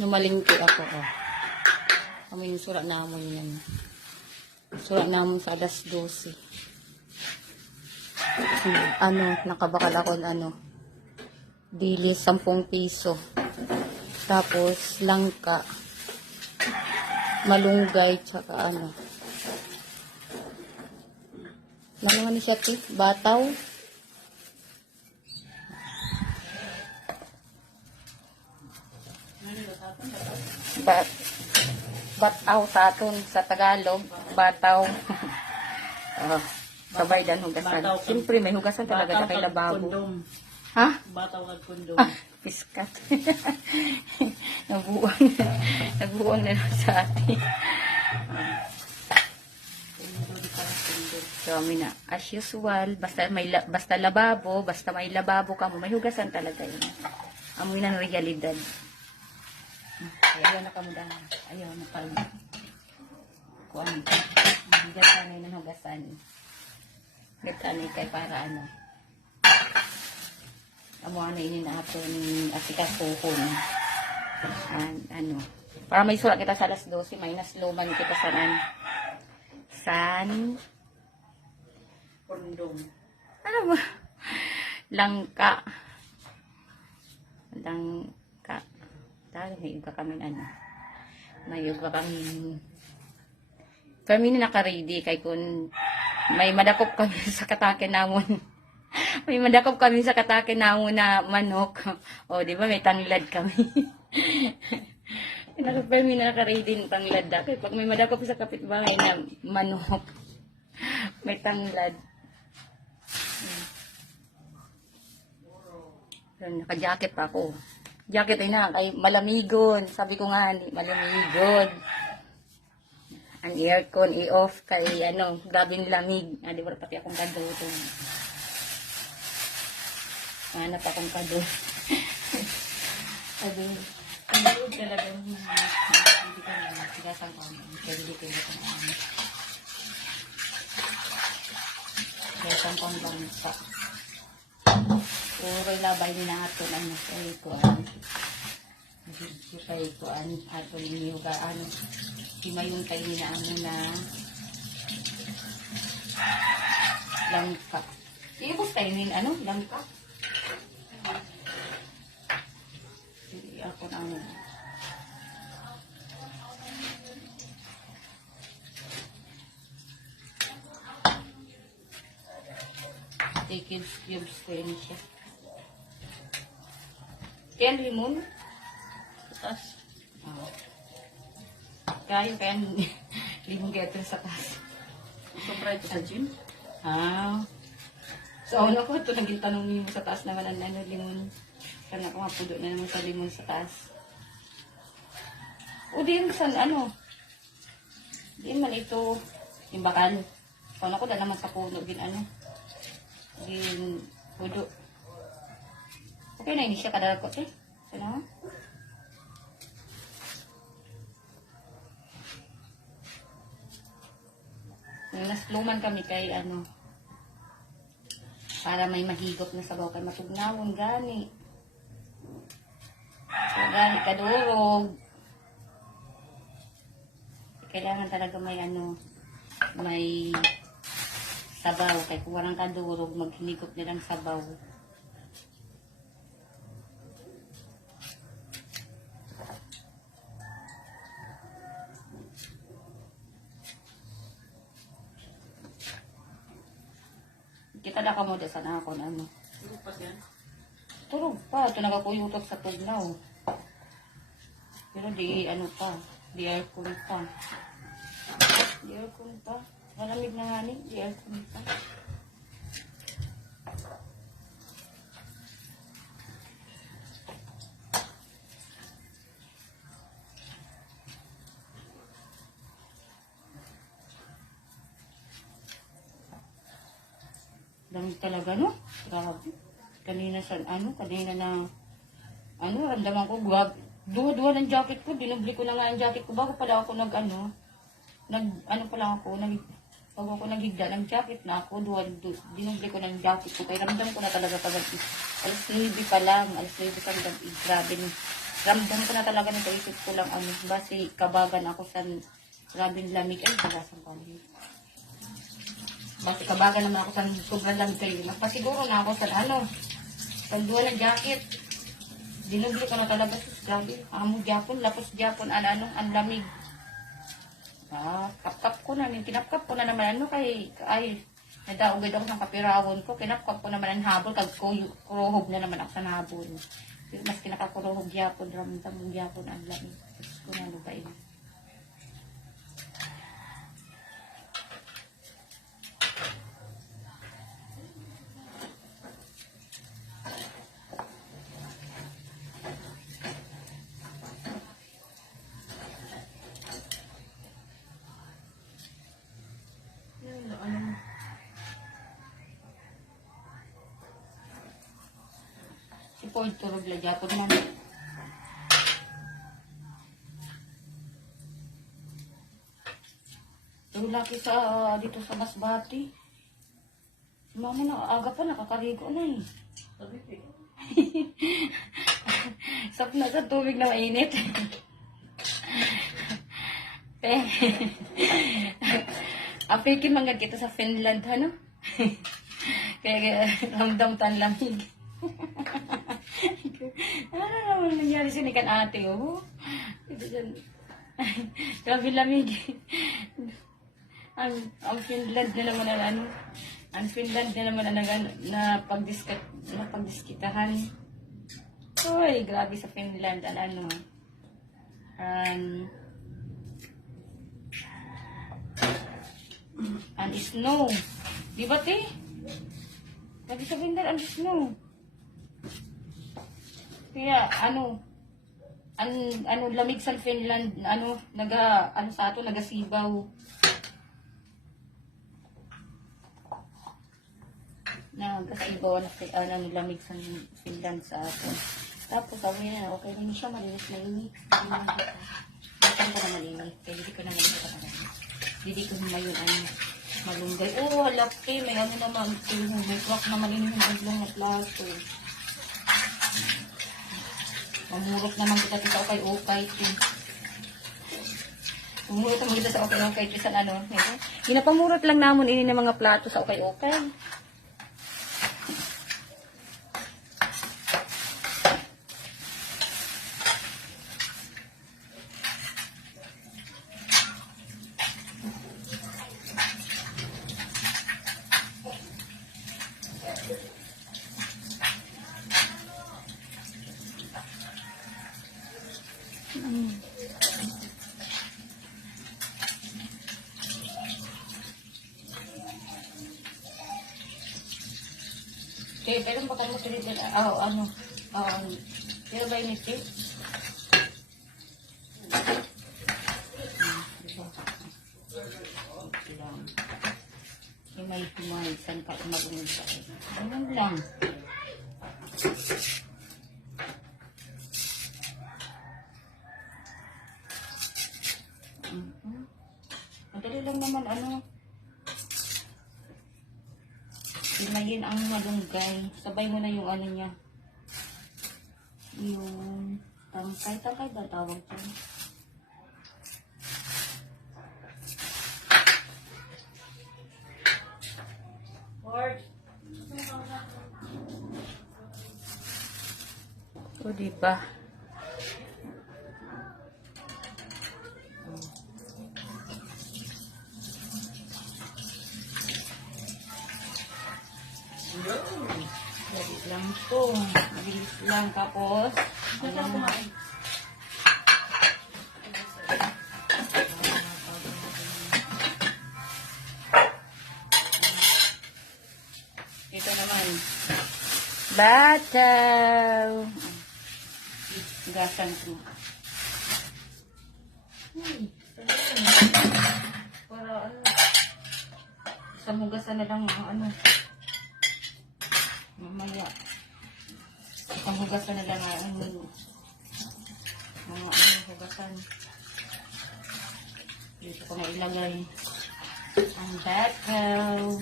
Numalingki ako, oh. Kami yung sura namon yan. Sura namon sa alas 12. Nakabakal ako dilis 10 piso. Tapos, langka. Malunggay, tsaka siya, bataw. Bataw sa aton sa Tagalog, bataw. Sabay dan hugasan. Siyempre may hugasan talaga na kay lababo. Ha? Bataw kag kondom. Piskat. Nabuang na lang sa atin. So, na, as usual, basta lababo, basta may lababo ka mo, may hugasan talaga yun. Amoy ng realidad. Ayaw na kamuda. Ayaw na kalma. Kuan. Hugasan na yun ng hugasan. Hugasan kay para amo ini na ato ni asikasuhon. Para may sulat kita sa alas 12, minus luman kita san Kondom. ano ba? Langka. Dahil may iba kami may iba kami kami na naka-ready kay kung may madakop kami sa katake namon. May madakop kami sa katake namon na manok. O, di ba may tanglad kami. Kami na naka-ready ng tanglad. Kaya pag may madakop sa kapitbahay na manok, may tanglad. Naka-jacket pa ako. Jacket ay kay malamigon. Sabi ko nga, malamigon. Ang aircon i-off kay gabing lamig. Di ba pati akong kadutong. Hanap akong kado. Sabi, ang load talaga hindi ko na sigasang ko. Kaya hindi ko na sigasang ko ang bangsa. Puro labay ni nato kay kuan. Kay kuan ato ni yuga himayong kay ni na langka. Ibus tayo ni langka. Hindi ako take it cubes kayo siya. Kaya limon? Taas. Kaya limon kaya ito sa taas. Sobra ito sa gym. So, ko ito naging tanong niyo sa taas naman limon. Kana ko mapudo na naman sa limon sa taas. O din sa di man ito imbakan. Kung ako na naman sa puno din din pudo. Okay na ini siya kadalakot Sana? Nasluman kami kay para may mahigop na sabaw kay matugnawon gani. So gani kadurog. Kailangan talaga may sabaw kay kung walang kadurog maghigop nilang sabaw. Kita na kamo sa ako Turog pa yan. Turog pa. Ito nagakuyutot sa tugnaw. Pero di di aircon pa. Di aircon pa. Malamig na nga di aircon pa. Dami talaga, no? Grabe. Kanina ramdaman ko, duwa ng jacket ko, dinubli ko na nga ang jacket ko, bago pala ako bago ako naghigda ng jacket na ako, dinubli ko ng jacket ko, kaya ramdam ko na talaga alas 9 pa lang, alas 9 pa lang, grabe, Ramdam ko na talaga nito, isip ko lang ano, basi kabagan ako sa grabing lamig. Ay, bagasang kami. Basi kabagan naman ako sa sobrang lamig kayo. Nagpasiguro na ako sa ano, sa duwa ng jacket. Dinubli ko na talaga. Grabe, amo Japon, lapos Japon, ano, ang lamig. Kapkap ko na, kinapkap ko na naman ano ay, nadaugad ako ng kapirawon ko, kinapkap ko naman ang habol, kag kurohob na naman ako sa habol. Mas kinakakurohob Japon, ramdam ng Japon ang lamig. Tapos ko na lupain. Si Paul turog la Japon man. Yung laki sa dito sa Masbati. Si mama na aga pa nakakarigo na eh. Sap na sa tubig na mainit. Apikin man kita sa Finland, ano? Kaya ramdam tan lamig. Ano naman nangyari sa nikan ate, oh? Grabe lamig. Ang Finland na naman ang ano, ang Finland na naman na pagdiskitahan. Uy, grabe sa Finland, ang ano, ang snow. Di ba, te? Grabe sa Finland, ang snow. Kaya, ano, lamig sa Finland, ano sa ato, nagasibaw. Nagasibaw, lamig sa Finland sa ato. Tapos, sabi niya, okay rin siya, malinis na ini. Bakit ko na malinis? Kaya hindi ko na malinis ka na. Hindi ko humayon, malunggay. Oh, halapke, may ano naman, may truck naman ini, ang lang na plato. Mamurot naman kita sa okay-okay. Mamurot naman kita sa okay-okay. Sa ano. Hinapamurot lang namon ini ng mga plato sa okay-okay. Okay, pero baka mo tuloy din, pero ba yun ito? May saan ka umagulong sa akin. Ganun lang. Madali lang naman, himayin ang malunggay. Sabay mo na yung ano niya. Yung tangkay ba tawag dyan? O, diba? Mabilis lang ito. Mabilis lang. Tapos, ito naman. Bataw. Gasan ko. Para sa mugasan na lang mga mamaya. Sa mugasan na lang mga hugasan. Dito ko na ilagay ang bataw.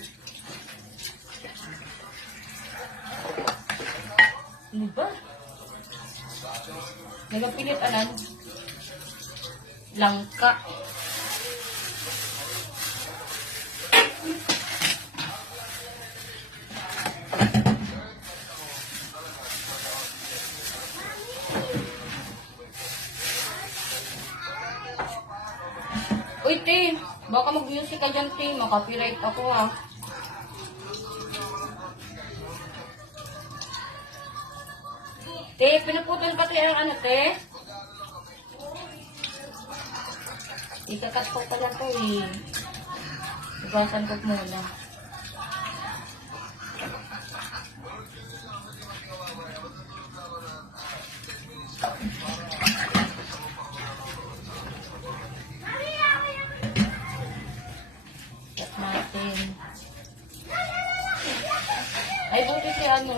Ano ba? Nagapilit anan. Langka. Uy, te. Baka mag-music ka dyan, te. Makapiright ako, ha. Te, pinuputol ka, te, ang ano, te? Ikakat ko pala to, eh. Ibasan ko muna. Cut natin. Ay, buti si ano,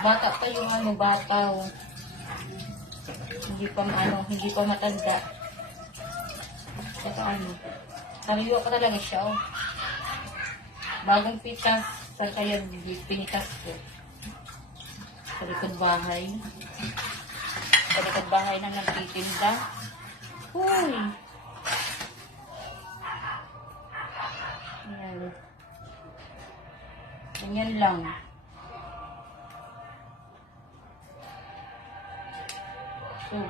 bata pa yung ano, bataw. Hindi pa matanda. Ito ano, sariwa pa talaga siya, oh. Bagong pitas, sa kaya pinitas ko. Sa likod bahay. Sa likod bahay na nagtitinda. Uy! Ayan. Ganyan lang. So,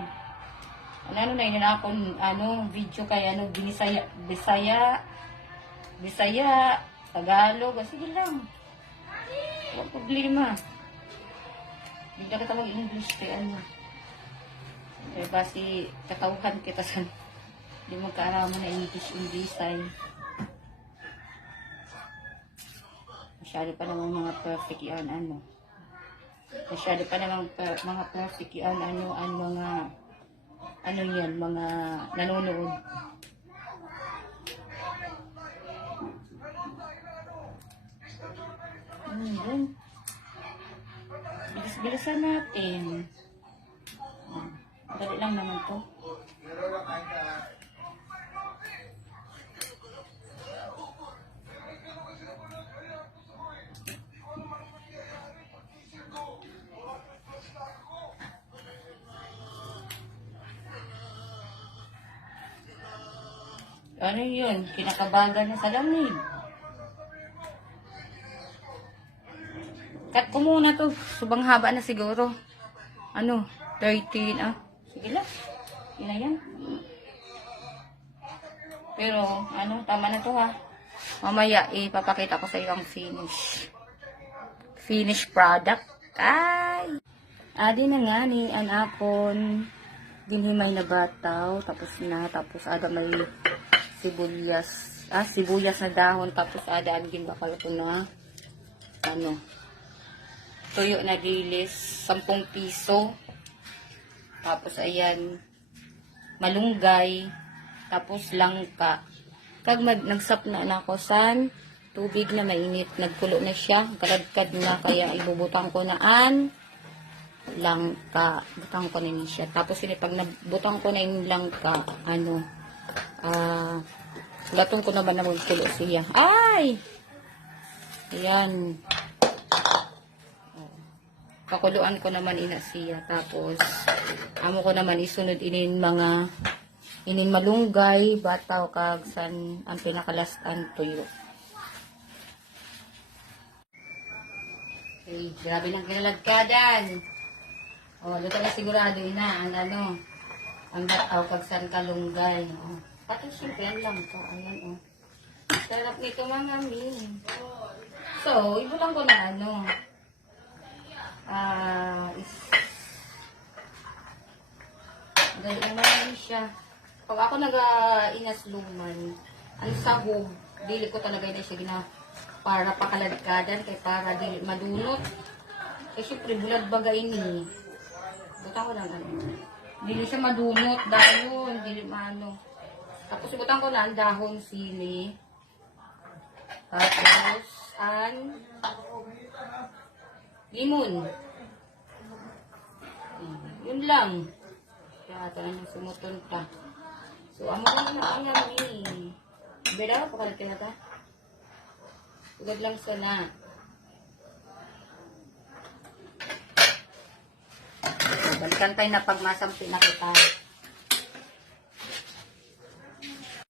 ano na yun ako, video kay Bisaya, Tagalog, sige lang. Walang problema. Hindi na kita mag-English kay Eh, basi, katawhan kita sa hindi magkaaraman na English ay. Masyado pa namang mga perfect yan, Masyado pa namang mga perfect yan, mga nanonood. Yun. Bilis-bilisan natin. Dali lang naman to. Ano yun? Kinakabagan na sa lamig. Cut ko muna to. Subang haba na siguro. 13, Sige lang. Yun na yan. Pero, tama na to, ha. Mamaya, ipapakita ko sa iyo ang finish product. Ay! Adi na nga ni anapon. Ginhimay na bataw. Tapos ada may sibuyas na dahon. Tapos ada ang ginbakal ko na tuyo na dilis, 10 piso. Tapos ayan, malunggay, tapos langka. Kag nagsap na ako sa tubig na mainit, nagkulo na siya, kaladkad na, kaya ibubutang ko na langka. Butang ko na siya. Tapos pag nabutang ko na yung langka, gatong ko naman na magkulo siya. Ay! Ayan. Pakuluan ko naman ina siya. Tapos, amo ko naman isunod inin malunggay, bataw, kag san ang pinakalastan tuyo. Okay, grabe ng kinaladkadan. Luto na sigurado ina ang bataw, kag san kalunggay. Pati simple lang to. Ayan, sarap nito mga min. So, ibulang ko na dahil naman siya. Pag ako nag-inasluman, ang sahog, dili ko talaga na siya para pakaladkadan, kay para dili madunot. Kasi syempre, bulad baga ini. Butang ko lang dili siya madunot, dahon, dili Tapos butang ko na ang dahon sili. Tapos, limon. Yun lang. Kaya ito na yung sumutunta. So, amo lang na ang yami. Bera, pakalit ka na ta. Ugad lang sana. Balikan tayo na pag masampi na kita.